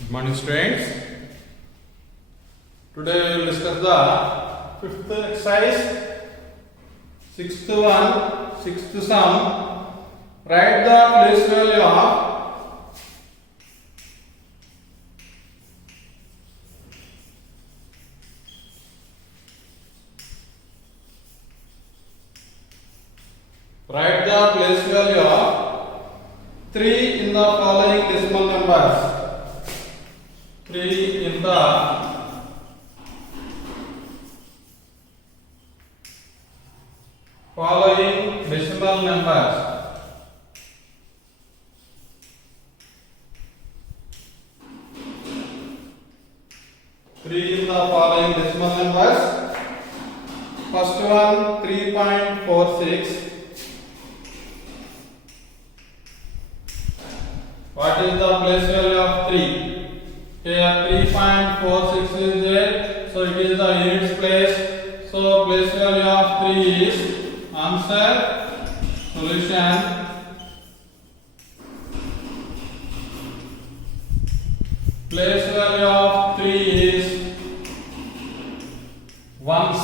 Good morning, students. Today we will discuss the fifth exercise, sixth one, sixth sum. Write the place value of of 3 in the following decimal numbers. 3 in the following decimal numbers. Three in the following decimal numbers. First one 3.46. What is the place value of 3? Here 3.46 is there, so it is the units place. So place value of 3 is answer, solution. Place value of 3 is ones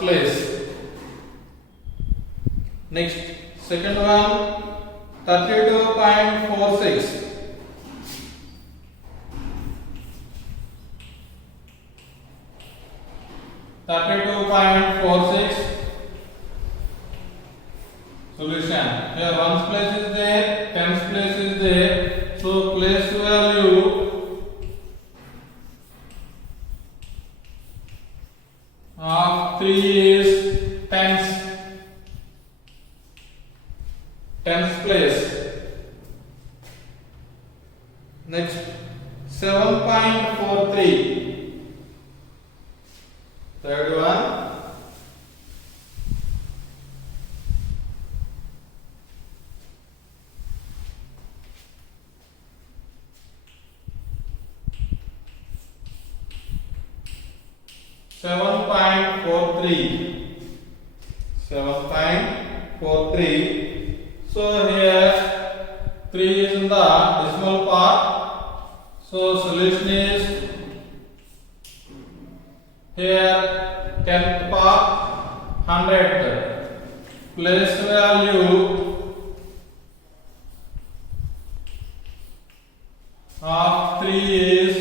place. Next, second one 32.46. Solution. Here ones place is there, tens place is there. So place value of 3 is tens. Tens place. Next 7.43. Third one. Seven point four three. So here 3 is in the decimal part. So solution is here 10th part 100th. Place value of 3 is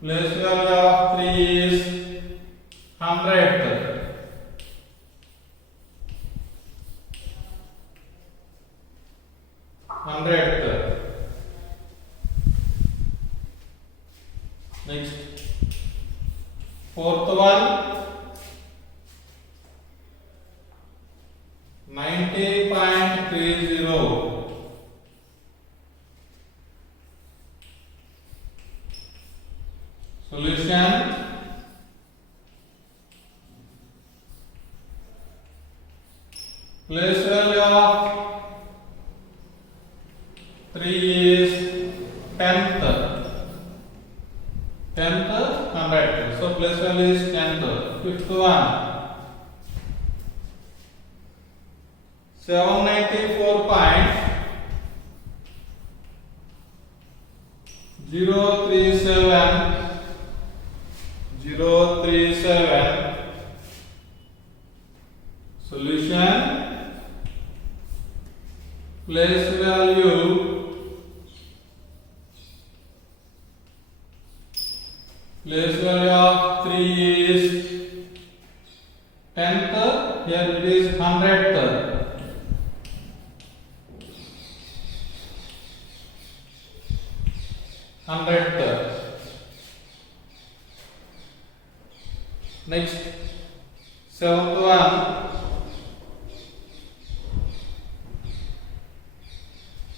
place value of 3 is 100th. Next, fourth one 90.30. Solution. Place value of 3 is 10th. 100th. So place value is 10th. Fifth one 794.037. Solution. Place value of 3 is 10th. Here it is 100th. Next, seventh one.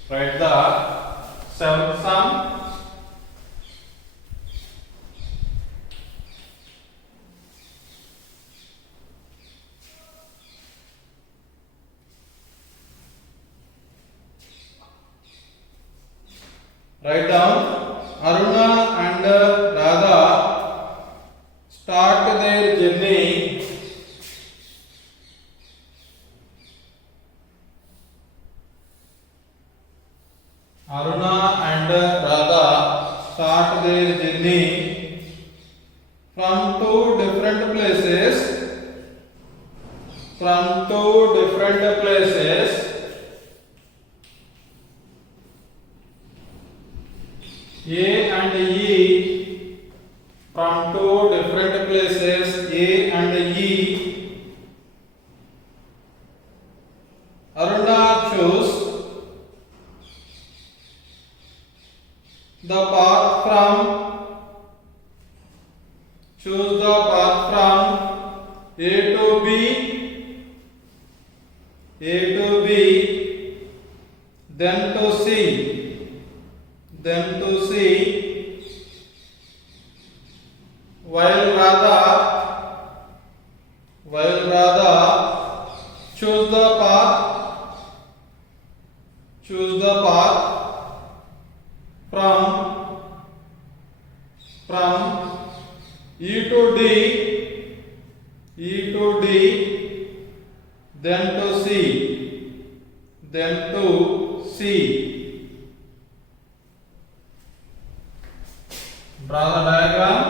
Write the seventh sum. Write down Aruna and Radha start their journey Aruna and Radha start their journey from two different places. From two different places. A and E. From two different places, A and E. Aruna chose the path from A to B, then to C, while Radha choose the path from E to D, then to C. Draw the diagram.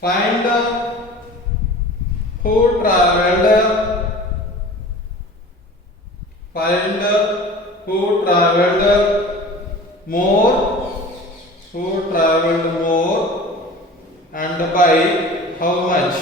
Find who traveled more, and by how much,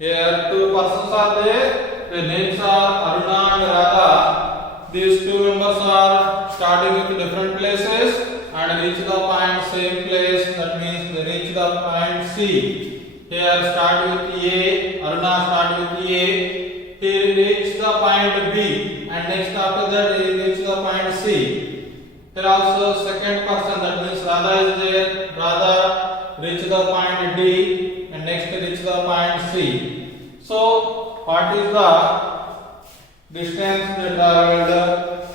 Here two persons are there. The names are Aruna and Radha. These two members are starting with different places and reach the point same place. That means they reach the point C. Here start with A. Aruna start with A. He reached the point B, and next after that he reached the point C. Here also second person, that means Radha is there. Radha reach the point D, and next reach the point C. So what is the distance they traveled?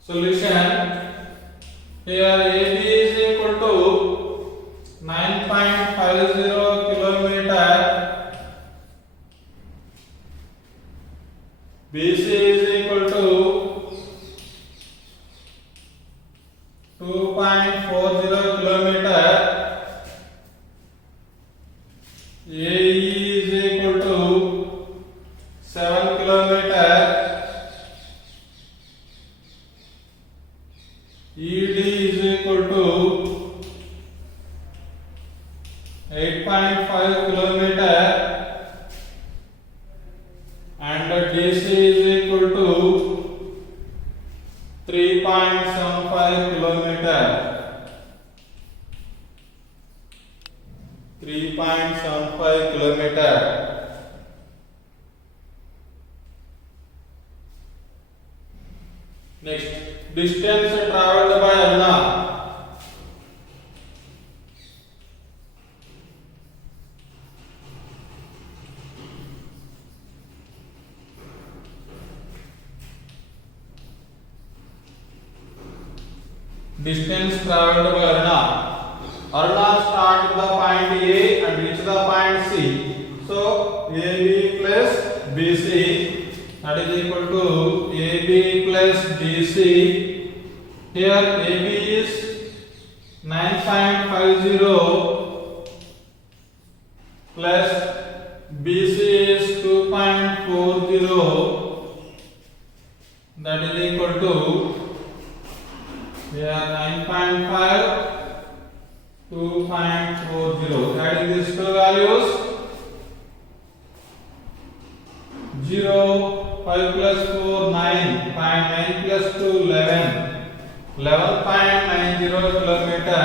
Solution. Here AB is equal to 9.50 kilometer. BC is equal to 2.40 kilometer. AE is equal to 7 kilometer. ED is equal to 8.5 kilometer, and DC is equal to 3.75 kilometer. 3.75 kilometer. Next, distance traveled by Aruna. Distance traveled by Aruna. Aruna start with the point A and reach the point C. So AB plus BC, that is equal to AB plus DC. Here AB is 9.50 plus BC is 2.40, that is equal to here 9.5, 2.40. Adding these two values, 0. 5 plus 4 9, 9 plus 2 11, 11.90 kilometer.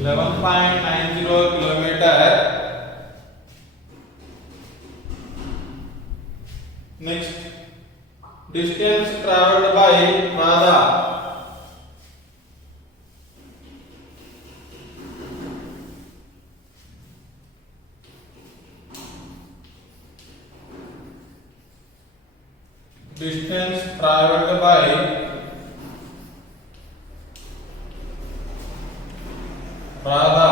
11.90 kilometer. Next, distance traveled by Radha. Distance traveled by Radha.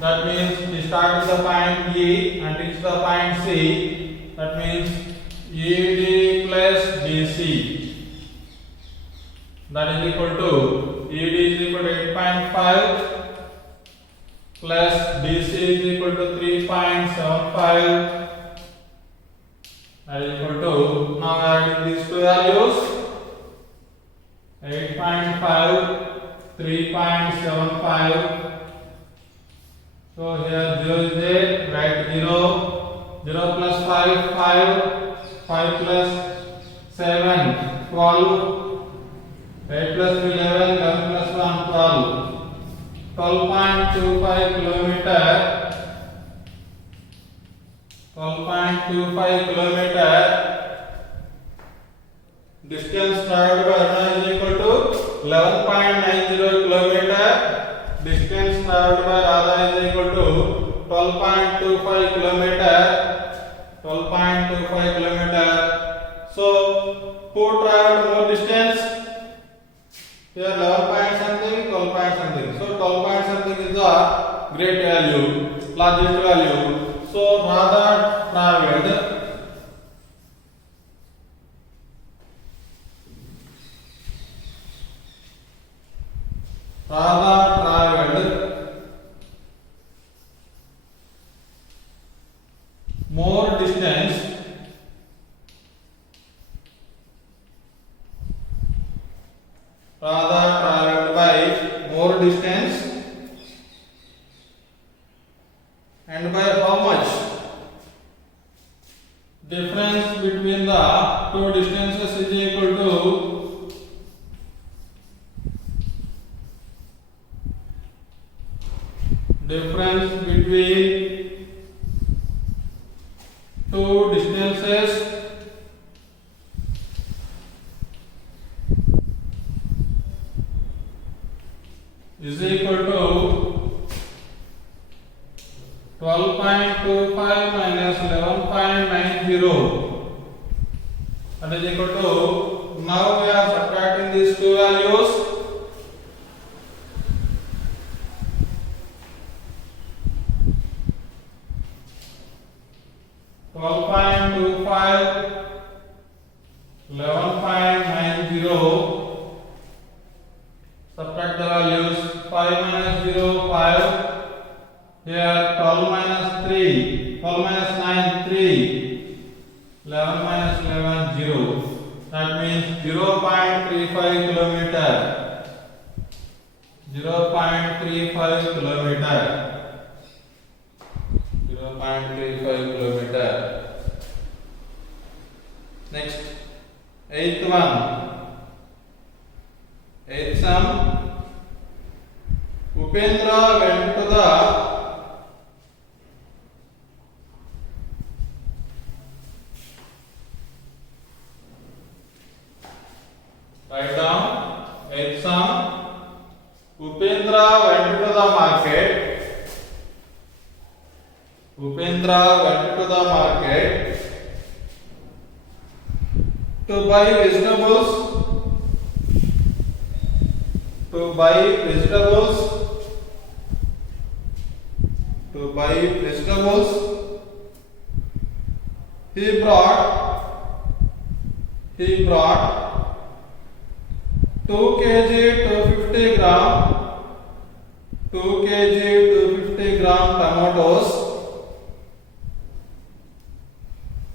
That means we start with the point E and reach the point C. That means ED plus BC. That is equal to ED is equal to 8.5 plus BC is equal to 3.75. That is equal to, now adding these two values, 8.5, 3.75. So here 0 is there, write 0, 0 plus 5, 5, 5 plus 7, 12, 8 plus 3, 11, 11 plus 1, 12, 12.25 kilometer, 12.25 kilometer. Distance traveled by Radha is equal to 11.90 kilometer. Distance traveled by Radha is equal to 12.25 kilometer. 12.25 kilometer. So, who traveled more distance? Here 11 point something, 12 point something. So, 12 point something is the great value, largest value. So, Radha traveled more distance Radha traveled by more distance, and by how much? Difference between the two distances is equal to difference between two distances is equal to 12.25 minus 11.90. That is equal to, now we are subtracting these two values. .25, 11.90. Subtract the values. 5 minus 0, 5. Here 12 minus 3, 12 minus 9, 3. 11 minus 11, 0. That means 0.35 kilometer. 0.35 kilometer. 0.35 kilometer. Next, eighth one. Eighth sum. Upendra went to the write down eighth sum. Upendra went to the market. Upendra went to the market to buy vegetables. To buy vegetables. To buy vegetables. He brought 2 kg 250 gram 2 kg 250 gram tomatoes.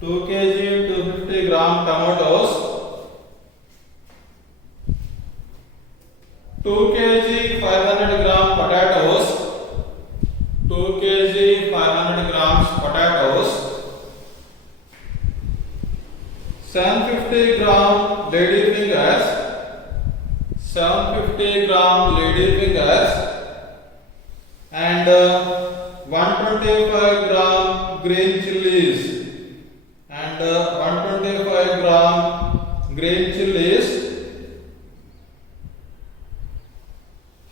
2 kg 250 gram tomatoes. 2 kg 500 gram potatoes. 750 gram lady fingers, 750 gram lady fingers, and 125 gram green chilies, and 125 gram green chilies.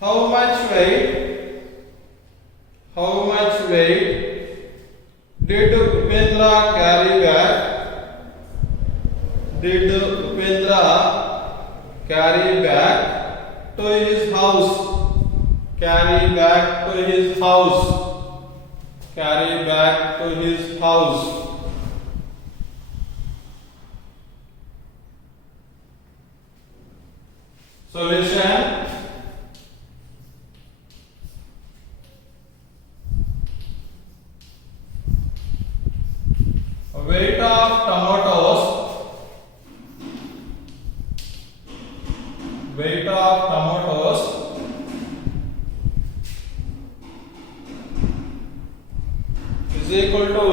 How much weight? How much weight did Upendra carry back? Did Upendra carry back to his house? Carry back to his house. Carry back to his house. Solution. Weight of tomatoes. Weight of tomatoes is equal to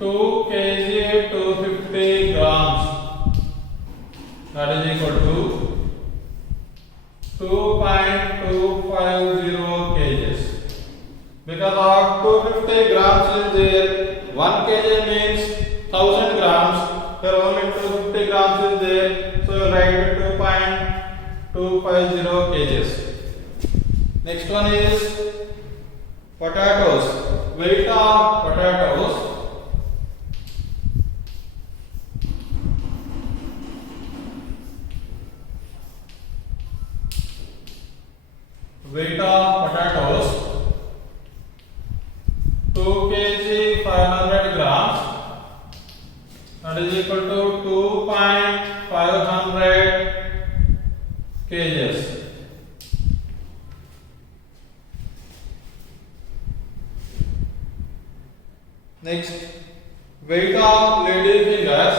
2 kg to 50 grams. That is equal to 2.250 kgs. Because of 250 grams is there, 1 kg means 1000 grams. There only 250 grams is there, so you write 2.250 kgs. Next one is potatoes. Weight of potatoes. Weight of potatoes. 2 kg 500 grams, that is equal to 2.500 kgs. Next, weight of lady fingers.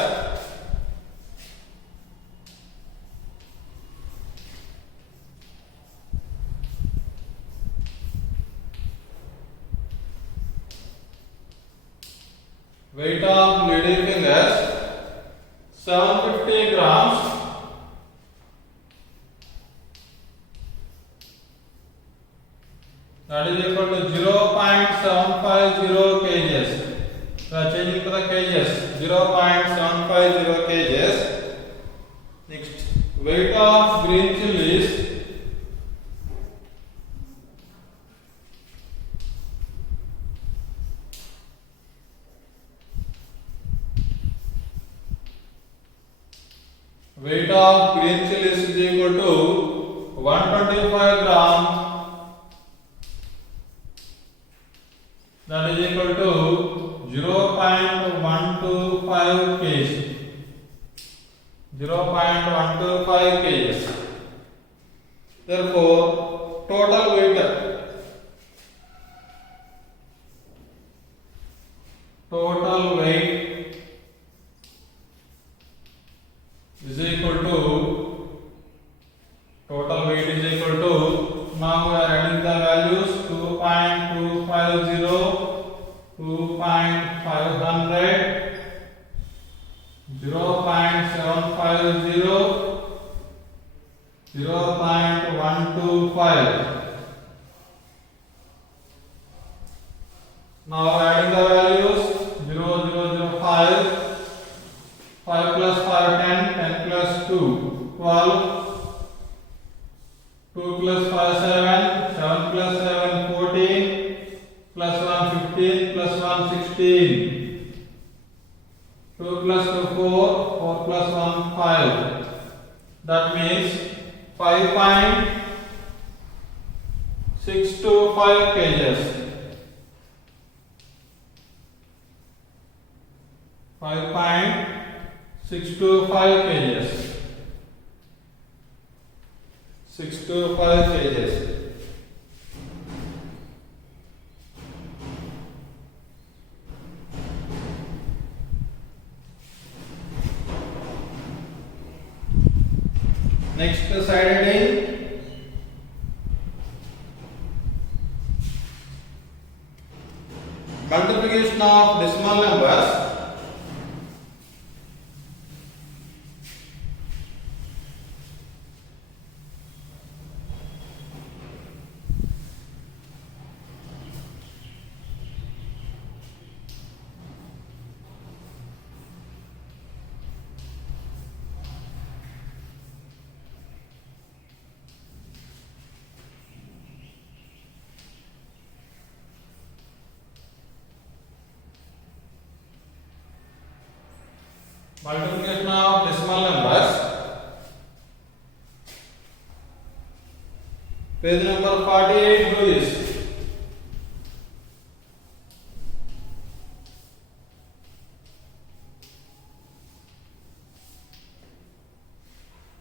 Weight of lady fingers 750 grams, that is equal to 0.750 kgs. So changing to the kgs, 0.750 kgs. Next, weight of green chilies. Weight of green chilies is equal to 125 gram, that is equal to 0.125 kg. 0.125 kg. Therefore, total weight is equal to now we are adding the values 2.250, 2.500, 0.750, 0.125. Now adding the values 0, 0, 0, 5, 5 plus 5, 10, 10 plus 2, 12, 2 plus 5, 7, 7 plus 7, 14, plus 1, 15, plus 1, 16, 2 plus 2, 4, 4 plus 1, 5. That means 5.625 kgs. 5.625 kgs. 625 kgs. Next side heading. Multiplication of decimal numbers. multiplication of decimal numbers. Page number 48, do this.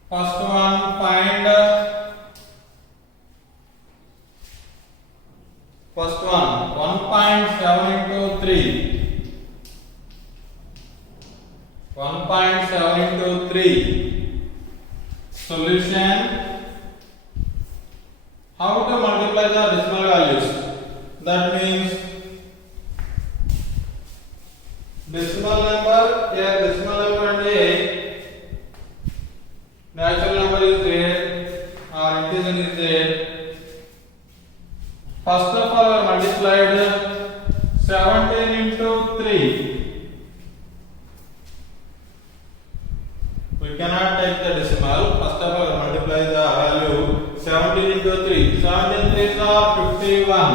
First one, find first one 1.7 into 3. 1.7 into 3. Solution. How to multiply the decimal values? That means decimal number, here decimal number and a natural number is there or integer is there. First of all, I multiplied 17 into 3. We cannot take the decimal. First of all, I multiply the value 17 into 3. 17 3s are 51.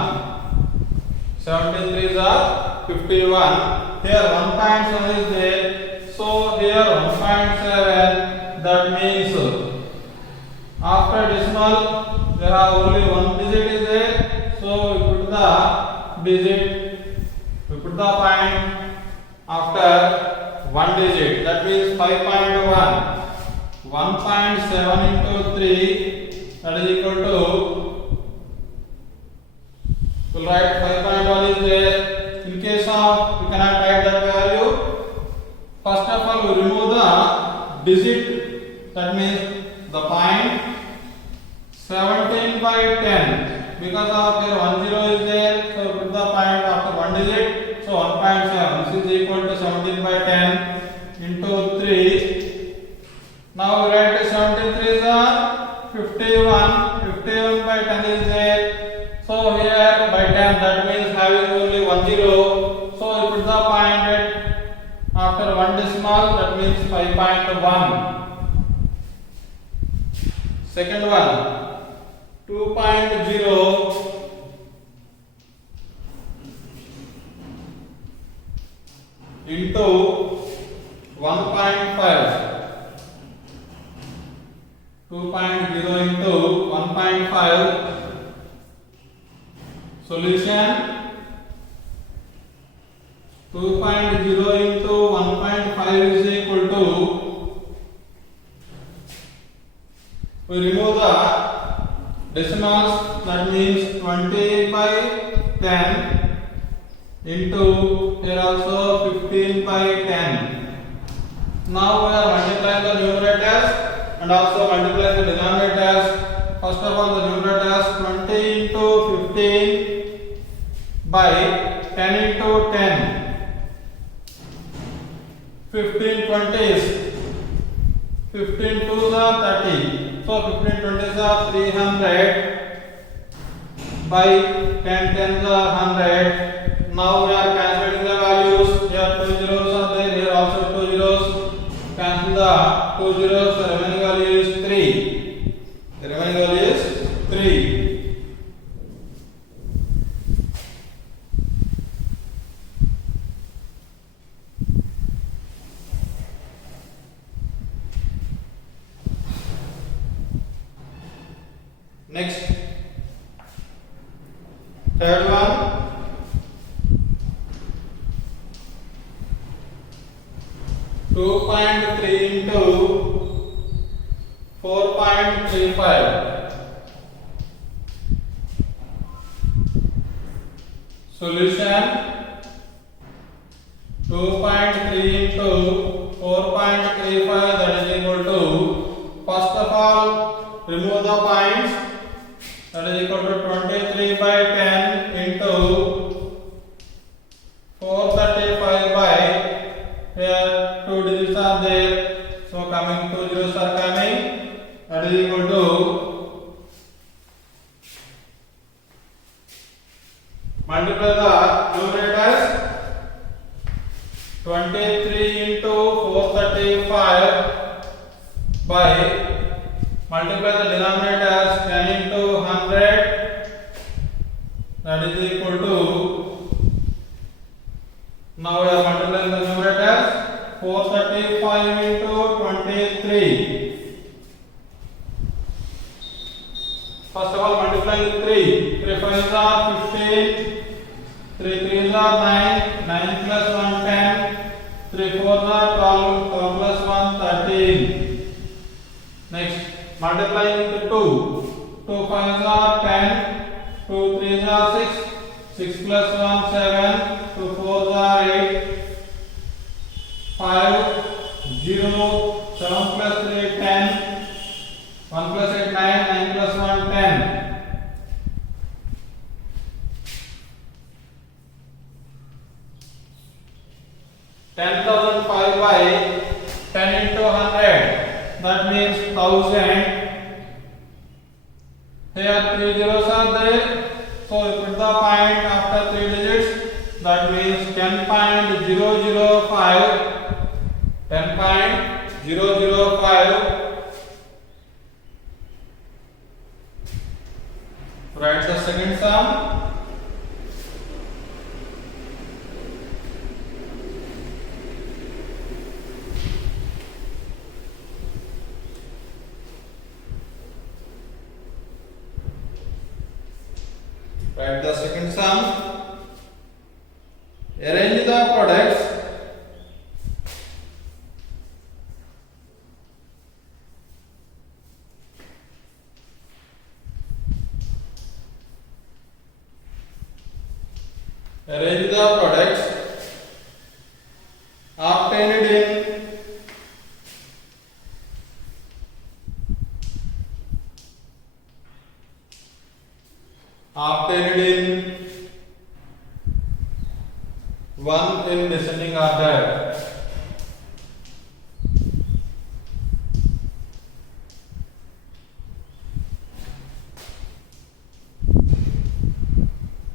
17 3s are 51. Here 1.7 is there. So here 1.7. That means after decimal there are only one digit is there. So we put the digit. We put the point after one digit. That means 5.1. 1.7 into 3, that is equal to, we'll write 5.1 is there. In case of, we cannot write that value. First of all, we remove the digit, that means the point 17 by 10. Because of here 10 is there, so put the point after one digit. So 1.7, this is equal to 17 by 10 into 3. Now we write 17 3s are 51. 51 by 10 is there. So here by 10, that means having only 10. So we put the point after one decimal, that means 5.1. Second one, 2.0 into 1.5. 2.0 into 1.5. Solution. 2.0 into 1.5 is equal to, we remove the decimals, that means 20 by 10 into, here also 15 by 10. Now we are multiplying the numerators and also multiply the denominators. First of all, the numerators 20 into 15 by 10 into 10. 15 20s. 15 2s are 30. So 15 20s are 300 by 10 10s are 100. Now we are calculating the values. Here 2 zeros are there. Here also 2 zeros. Cancel the 2 zeros. The remaining value is 3. The remaining value is 3. Next, third one, 2.3 into 4.35. Solution. 2.3 into 4.35, that is equal to, first of all, remove the points. That is equal to 23 by 10 into 435 by, here 2 digits are there, so coming 2 zeros are coming, that is equal to, multiply the numerators, 23 into 435 by, multiply the denominators 10 into 100, that is equal to, now we are multiplying the numerators, 435 First of all, multiplying with 3. 3 5s are 15. 3 3s are 9. 9 plus 1 10. 3 4s are 12. 12 plus 1 13. Next, multiplying with 2. 2 5s are 10. 2 3s are 6. 6 plus 1 7. 2 4s are 8. 5 0. 7 plus 3 10. 1 plus 8 9. 9 plus 1 10. 10,005 by 10 into 100. That means 1000. Here 3 zeros are there. So you put the point after 3 digits. That means 10.005. 10.005. Write the second sum. Write the second sum. Arrange the products. Arrange the products obtained in one in descending order.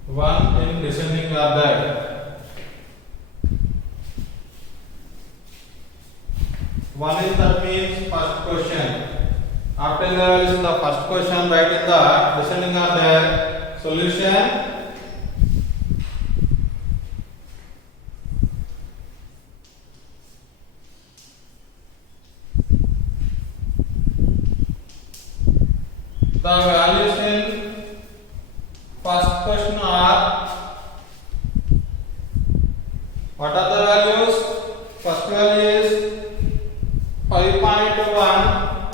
One in descending order. One in that means first question. After the values in the first question, write in the descending order. Solution. The values in first question are, what are the values? First value is 5.1,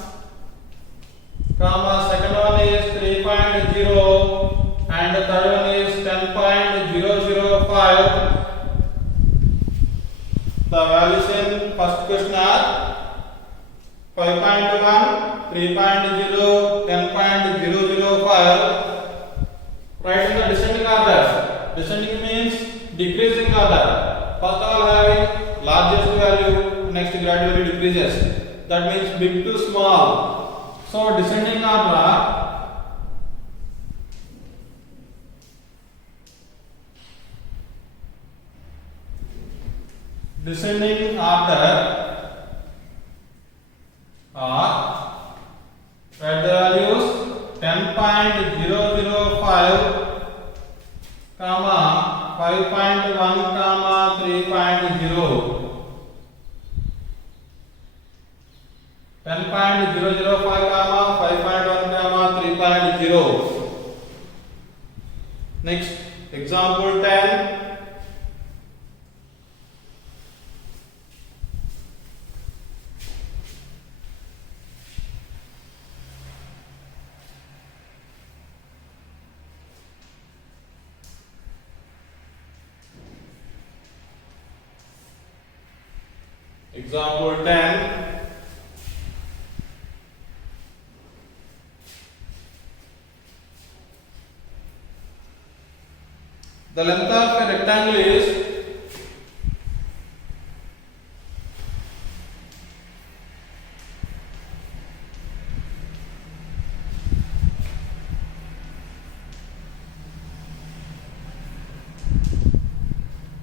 comma, second one is 3.0, and the third one is 10.005. The values in first question are 5.1, 3.0, 10.005. Write in the descending order. Descending means decreasing order. First of all having largest value, next gradually decreases. That means big to small. So descending order. Descending order are, write the values 10.005, comma, 5.1, comma, 3.0. 10.005, comma, 5.1, comma, 3.0. Next, example 10. Example 10. The length of a rectangle is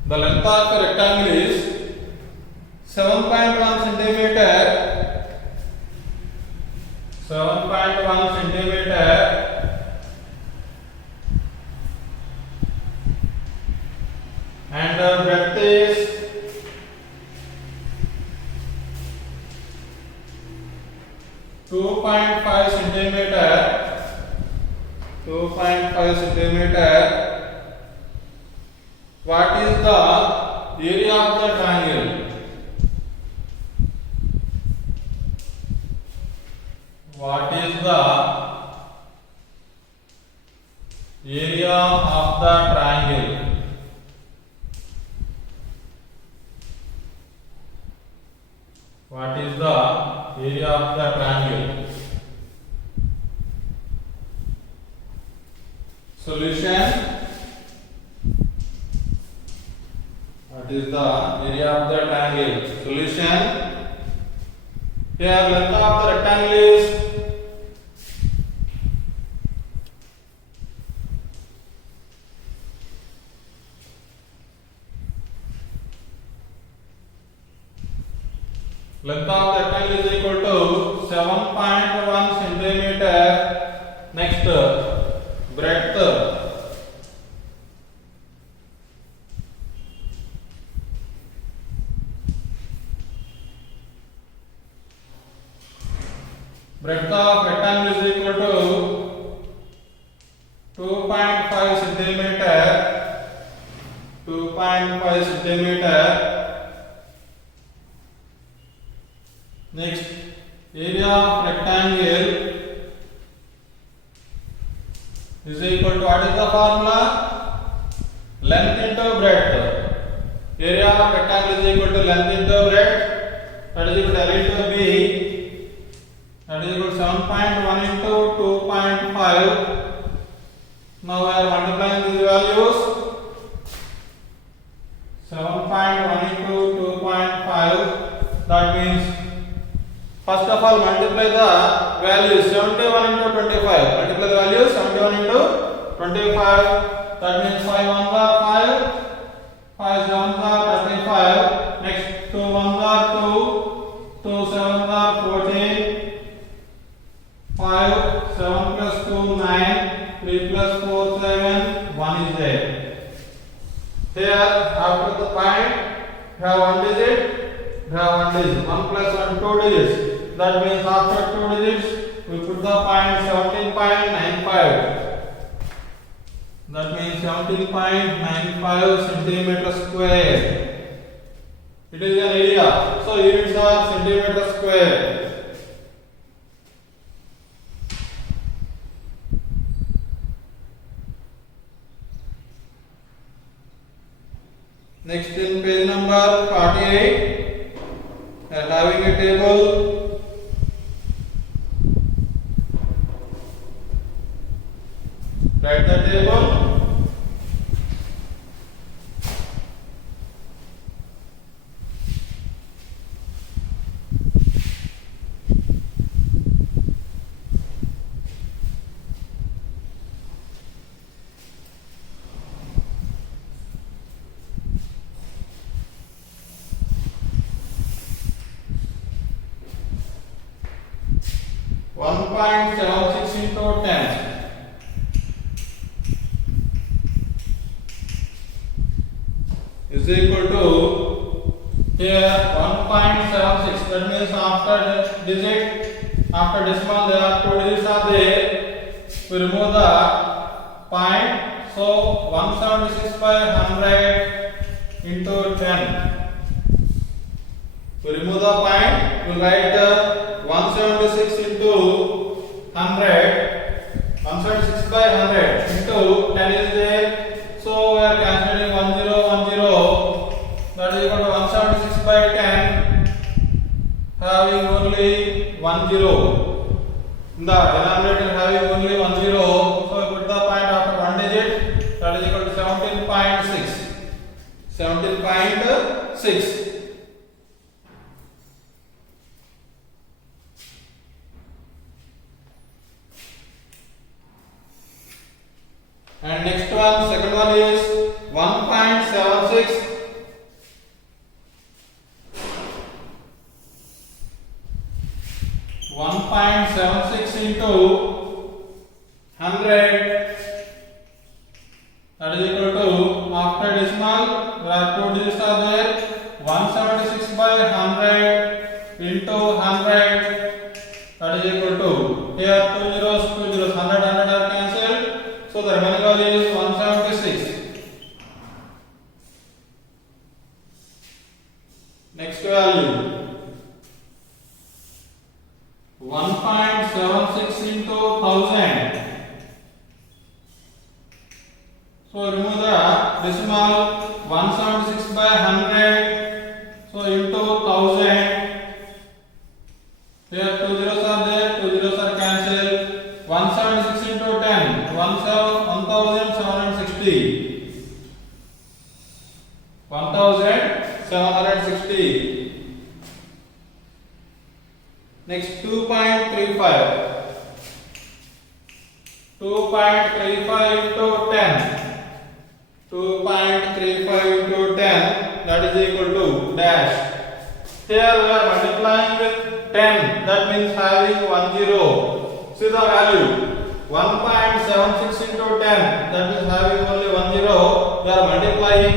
the length of a rectangle is 7.1 centimeter. 7.1 centimeter. And the breadth is 2.5 centimeter. 2.5 centimeter. What is the area of the triangle? What is the area of the triangle? What is the area of the triangle? Solution. What is the area of the triangle? Solution. Here length of the rectangle is equal to 7.1 centimeter. Next, breadth. Breadth of rectangle is equal to 2.5 centimeter. 2.5 centimeter. Next, area of rectangle is equal to, what is the formula? Length into breadth. Area of rectangle is equal to length into breadth. That is equal to L into B. That is equal to 7.1 into 2.5. Now we are multiplying these values. 7.1 into 2.5. That means, first of all, multiply the values. 71 into 25. Multiply the values. 71 into 25. That means 5 1s are 5. 5 7s are 35. Next, 2 1s are 2. 2 7s are 14. 5 7 plus 2 9. 3 plus 4 7. 1 is there. Here, after the point, you have one digit. You have one digit. 1 plus 1 2 digits. That means after 2 digits, we put the point 17.95. That means 17.95 centimeter square. It is an area. So units are centimeter square. Next, in page number 48, we are having a table. Write the table. One point 76 into 10. Is equal to, here 1.76. That means after digit, after decimal, there are 2 digits are there. We remove the point. So 176 by 100 into 10. We remove the point. We write 176 into 100. 176 by 100 into 10 is there. So we are cancelling 10 10. That is equal to 176 by 10, having only 10. In the denominator having only 10. So we put the point after one digit. That is equal to 17.6. 17.6. And next one, second one is 1.76. 1.76 into 100. That is equal to, after decimal, there are 2 digits are there. 176 by 100 into 100. That is equal to, here 2 zeros, 2 zeros, 100 are cancelled. 1000. So remove the decimal 176 by 100. So into 1000. Here 2 zeros are there, 2 zeros are cancelled. 176 into 10, 1760. 1760. Next 2.35. 2.35 into 10. 2.35 into 10, that is equal to dash. Here we are multiplying with 10, that means having 1 0. See the value 1.76 into 10, that means having only 1 0. We are multiplying,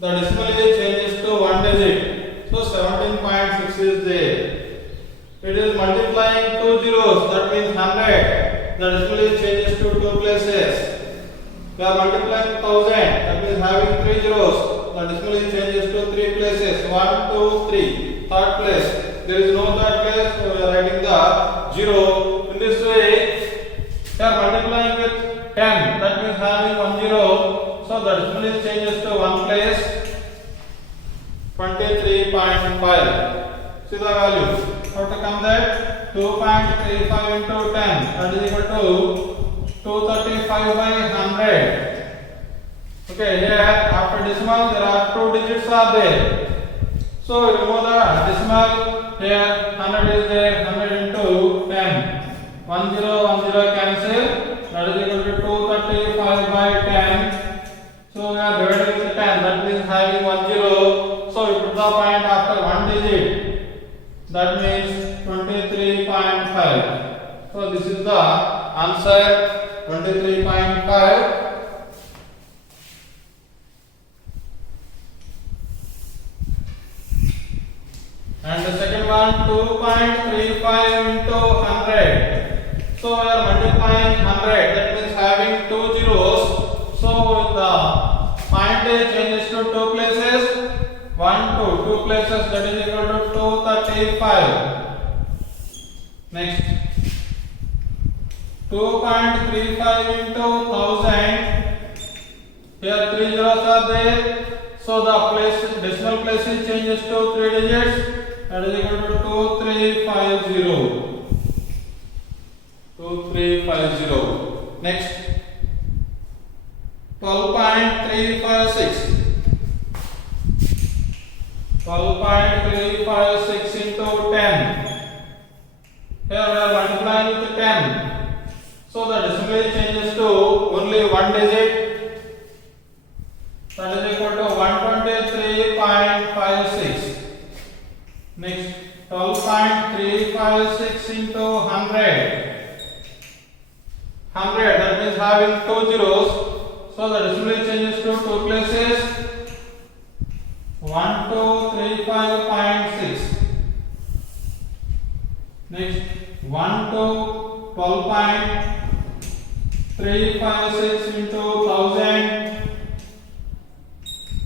the decimal changes to 1 digit, so 17.6 is there. It is multiplying 2 zeros, that means 100. The decimal changes to 2 places. We are multiplying 1000, that means having 3 zeros. The decimal changes to 3 places. 1, 2, 3. Third place. There is no third place, so we are writing the 0. In this way, we are multiplying with 10, that means having 1 0. So the decimal changes to 1 place. 23.5. See the value. How to come there? 2.35 into 10, that is equal to 235 by 100. Okay, here after decimal there are 2 digits are there. So remove the decimal. Here 100 is there, 100 into 10. 1 0, 1 0 cancel. That is equal to 235 by 10. So we are dividing with 10. That means having 1 0. So we put the point after 1 digit. That means 23.5. So this is the answer. 23.5. And the second one 2.35 into 100. So we are multiplying 100, that means having 2 zeros. So the point changes to 2 places. 1 2 places, that is equal to 235. Next 2.35 into 1000. Here 3 zeros are there. So the decimal places changes to 3 digits. That is equal to 2350. 2350. Next 12.356. 12.356 into 10. Here we are multiplying with 10. So the decimal changes to only 1 digit. That is equal to 123.56. Next 12.356 into 100. 100, that means having 2 zeros. So the decimal changes to 2 places. 1235.6. Next 1 to 12.356 into 1000.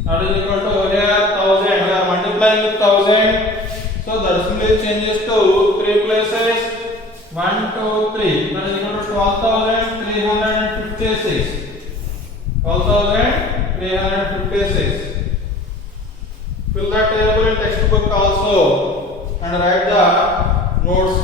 That is equal to here 1000. We are multiplying with 1000. So the decimal changes to 3 places. 1 2 3. That is equal to 12,356. 12,356. Fill the table in textbook also and write the notes.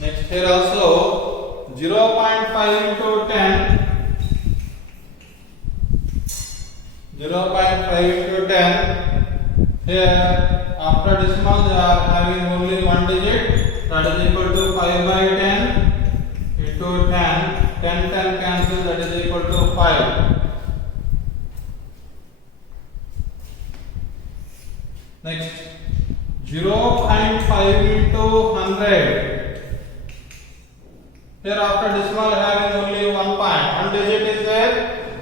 Next here also 0.5 into 10. 0.5 into 10. Here after decimal they are having only 1 digit. That is equal to 5 by 10 into 10. 10 cancel, that is equal to 5. Next 0.5 into 100. Here after decimal having only 1 point. 1 digit is there.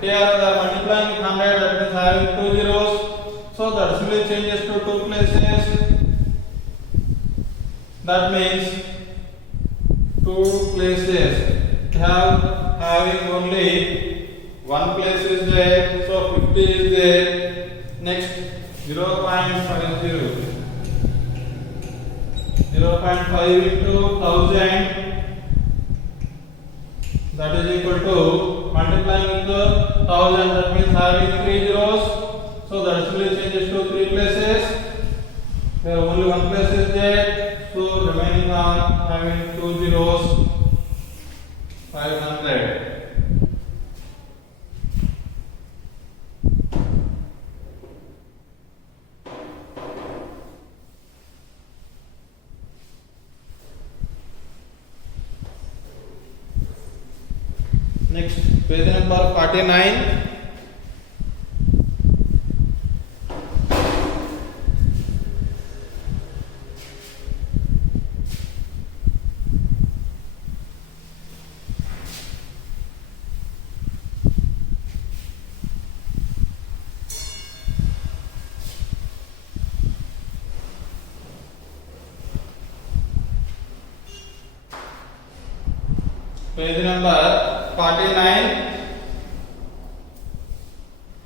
Here we are multiplying with 100, that means having 2 zeros. So the decimal changes to 2 places. That means 2 places. have having only one place is there, so 50 is there. Next 0.50, 0.5 into 1000, that is equal to multiplying with the 1000, that means having 3 zeros, so that simply changes to 3 places. There only one place is there, so remaining are having 2 zeros, 500. Next, page number 49. Page number 49.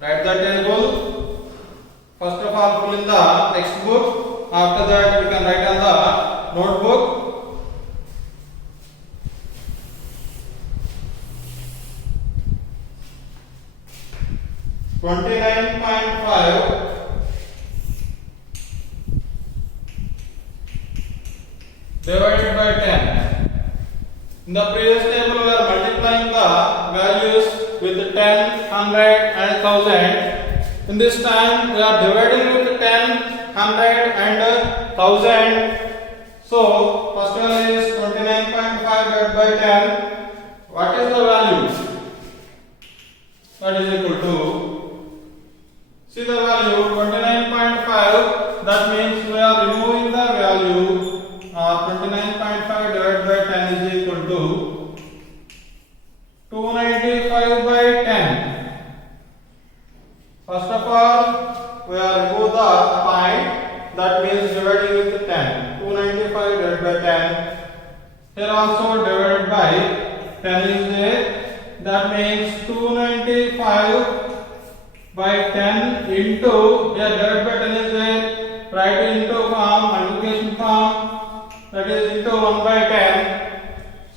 Write the table. First of all, fill in the textbook. After that, you can write on the notebook. $29.5 divided by 10. In the previous table, we are multiplying the values with 10, 100 and 1000. In this time, we are dividing with 10, 100 and 1000. So, first one is 29.5 divided by 10. What is the value? That is equal to, see the value 29.5, that means we are removing the value 29.5 divided by 10 is equal to 295 by 10. First of all, we are remove the point, that means dividing with 10. 295 divided by 10. Here also divided by 10 is there. That means 295 by 10 into, here divided by 10 is there. Write into form, multiplication form. That is into 1 by 10.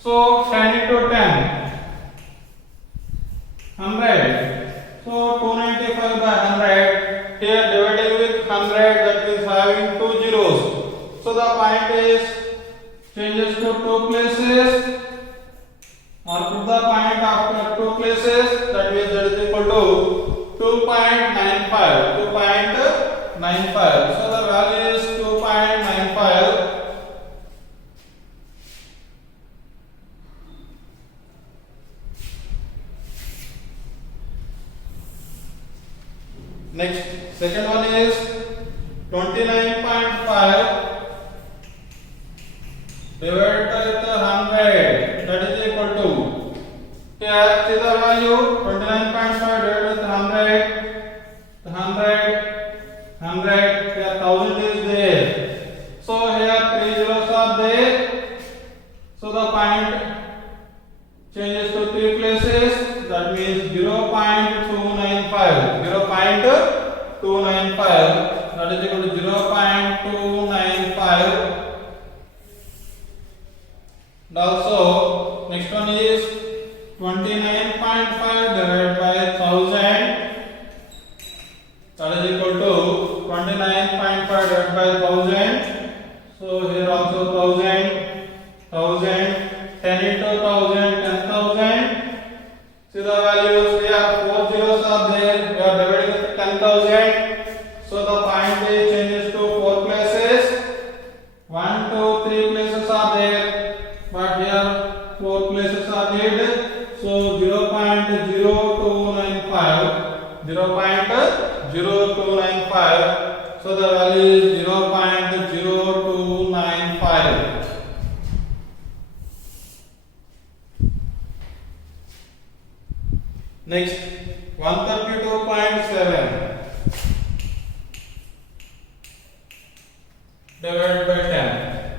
So 10 into 10, 100. So 295 by 100. Here dividing with 100, that means having 2 zeros. So the point is changes to 2 places. Or put the point after 2 places. That means that is equal to 2.95. 2.95. So the value is 2.95. Next, second one is 29.5 divided by 100, that is equal to, here see the value 29.5 divided with 100, here 1000 is there. So here 3 zeros are there. So the point changes to 3 places. That means 0.295. 0.295. That is equal to 0.295. And also, next one is 29.5 divided by 1000. That is equal to 29.5 divided by 1000. So here also 1000. 10 into 1000, 10,000. See the values here, 4 zeros are there. We are dividing with 10,000. So the point is changes to 4 places. 1, 2, 3 places are there. But here 4 places are needed. So 0.0295. 0.0295. So the value is 0.0295. Next, 132.7 divided by 10.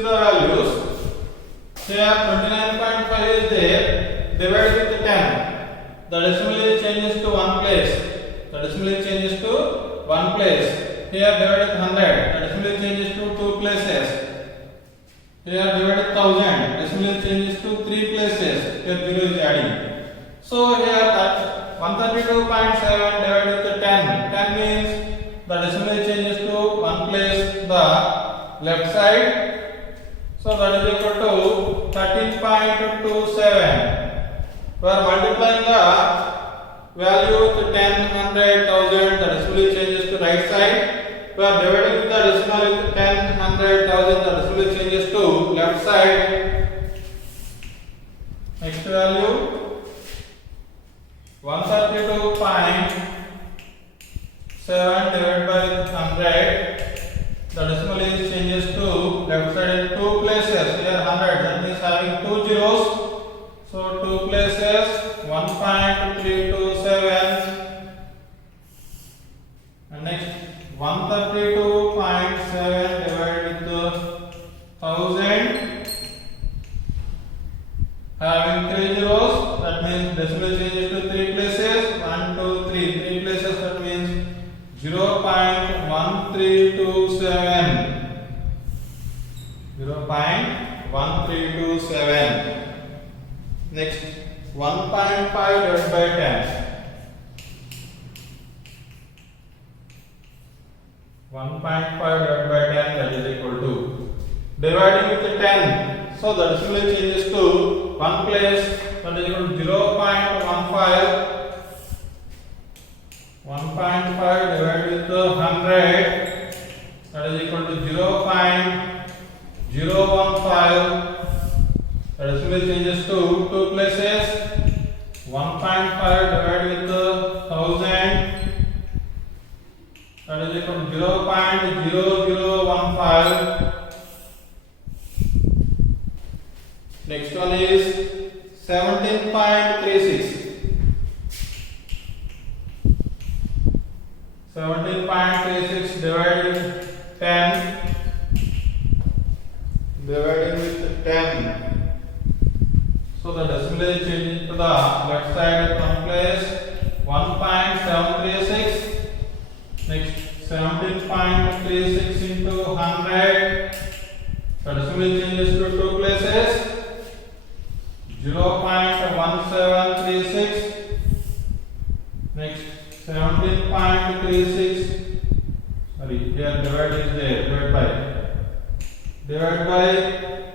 see the values. Here 29.5 is there, divided with 10. The decimal changes to one place. The decimal changes to one place. Here divided with 100. The decimal changes to two places. Here divided with 1000. Decimal changes to three places. Here 0 is adding. So here that 132.7 divided with 10. 10 means the decimal changes to one place, the left side. So that is equal to 13.27. We are multiplying the value with 10, 100, 1000. The decimal changes to right side. We are dividing the decimal with 10, 100, 1000. The decimal changes to left side. Next value 132.7 divided by 100. The decimal changes to left side in two places. Here 100, that means having two zeros. So two places, 1.327. And next 132.7 divided with 1000. Having three zeros, that means decimal changes to three places. 1, 2, 3, three places, that means 0.1327. 0.1327. Next 1.5 divided by 10. 1.5 divided by 10, that is equal to, dividing with the 10. So the decimal changes to one place, that is equal to 0.15. 1.5 divided with 100, that is equal to 0.015. The decimal changes to two places. 1.5 divided with 1000, that is equal to 0.0015. Next one is 17.36. 17.36 divided with 10. Dividing with 10. So the decimal is changing to the left side at one place. 1.736. Next 17.36 into 100. The decimal changes to two places. 0.1736. Next 17.36. Sorry, here divide is there. Divide by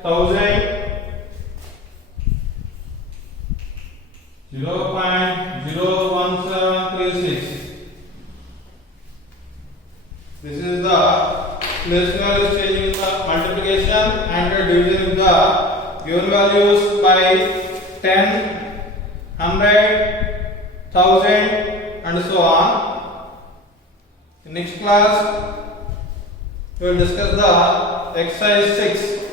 1000. 0.01736. This is the place value changing the multiplication and division the given values by 10, 100, 1000 and so on. In next class we will discuss the exercise 6.